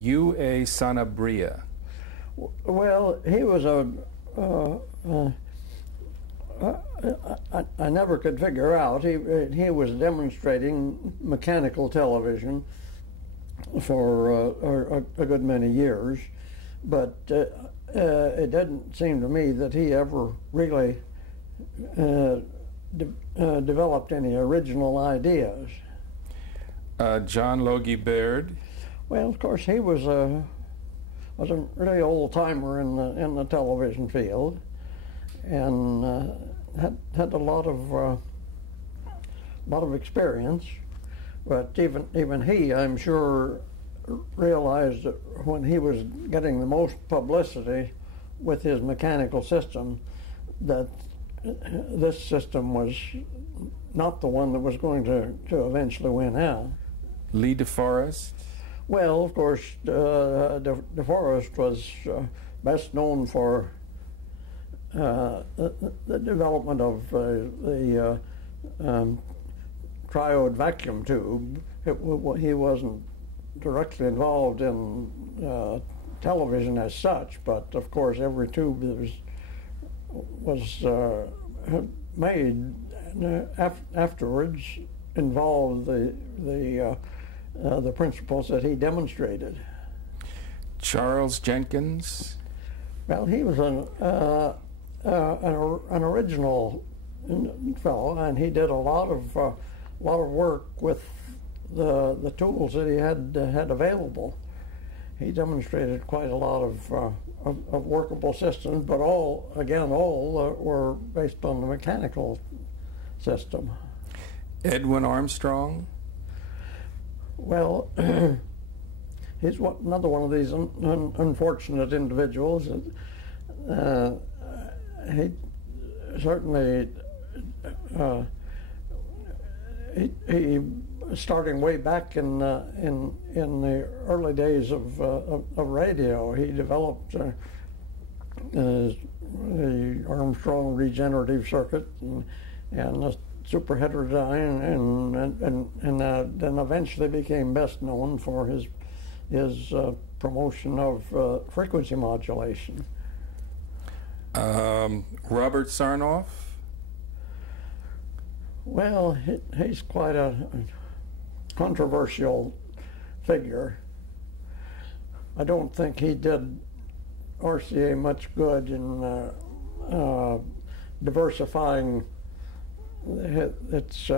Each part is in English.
U.A. Sanabria. Well, he was I never could figure out. He was demonstrating mechanical television for a good many years, but it didn't seem to me that he ever really developed any original ideas. John Logie Baird. Well, of course, he was a really old timer in the television field, and had a lot of experience. But even he, I'm sure, realized that when he was getting the most publicity with his mechanical system, that this system was not the one that was going to eventually win out. Lee DeForest. Well, of course, DeForest was best known for the development of the triode vacuum tube. He wasn't directly involved in television as such, but of course every tube that was made afterwards involved the principles that he demonstrated. Charles Jenkins. Well, he was an original fellow, and he did a lot of work with the tools that he had available. He demonstrated quite a lot of workable systems, but all were based on the mechanical system. Edwin Armstrong. Well, he's another one of these unfortunate individuals. He certainly he starting way back in the early days of radio, he developed the Armstrong regenerative circuit and the superheterodyne, and then eventually became best known for his promotion of frequency modulation. Robert Sarnoff. Well, he's quite a controversial figure. I don't think he did RCA much good in diversifying its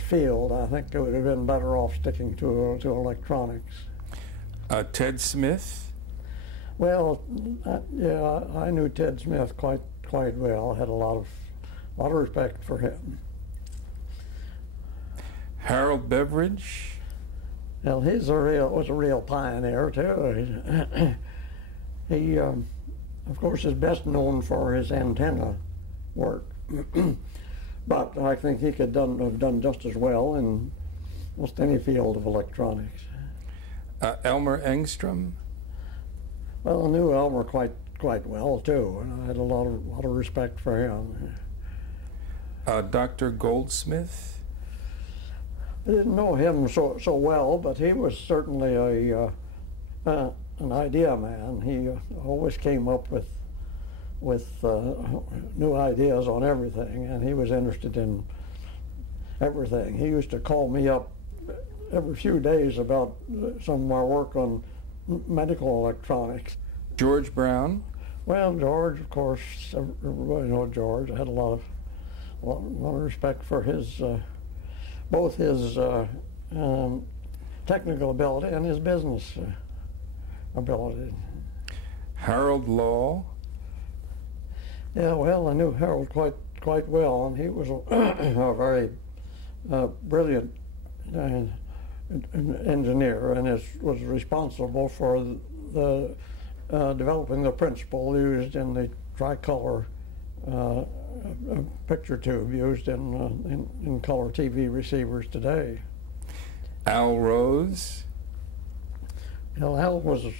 field. I think it would have been better off sticking to electronics. Ted Smith. Well, yeah, I knew Ted Smith quite well. Had a lot of respect for him. Harold Beveridge. Well, was a real pioneer too. He of course, is best known for his antenna work. But I think he could have done just as well in almost any field of electronics. Elmer Engstrom. Well, I knew Elmer quite well too, and I had a lot of respect for him. Dr. Goldsmith. I didn't know him so well, but he was certainly an idea man. He always came up with new ideas on everything, and he was interested in everything. He used to call me up every few days about some of our work on medical electronics. George Brown. Well, George, of course, everybody knows George. I had a lot of respect for his both his technical ability and his business ability. Harold Law. Yeah, well, I knew Harold quite well, and he was a very brilliant engineer, and was responsible for the developing the principle used in the tricolor picture tube used in color TV receivers today. Al Rose. Well, Al was a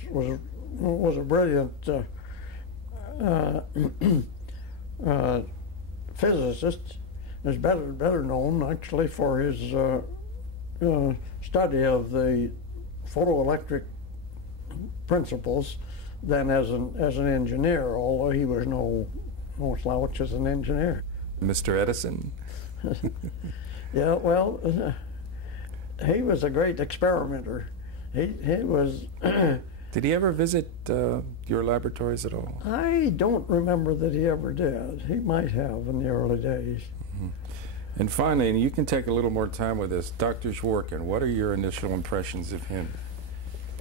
brilliant physicist. Is better known actually for his study of the photoelectric principles than as an engineer, although he was no slouch as an engineer. Mr. Edison. Yeah, well, he was a great experimenter. He was. Did he ever visit your laboratories at all? I don't remember that he ever did. He might have in the early days. Mm-hmm. And finally, and you can take a little more time with this, Dr. Zworykin, what are your initial impressions of him?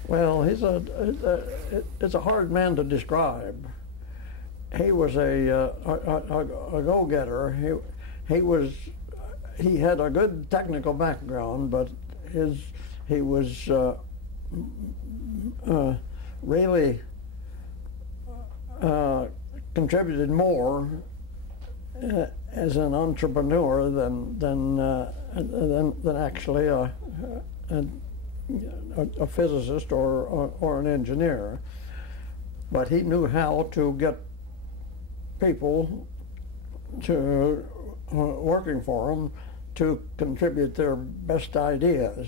Well, he's a hard man to describe. He was a go-getter. He had a good technical background, but he was really contributed more as an entrepreneur than actually a physicist or an engineer. But he knew how to get people to working for him to contribute their best ideas.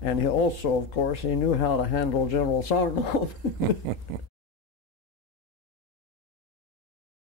And he also, of course, he knew how to handle General Sarnoff.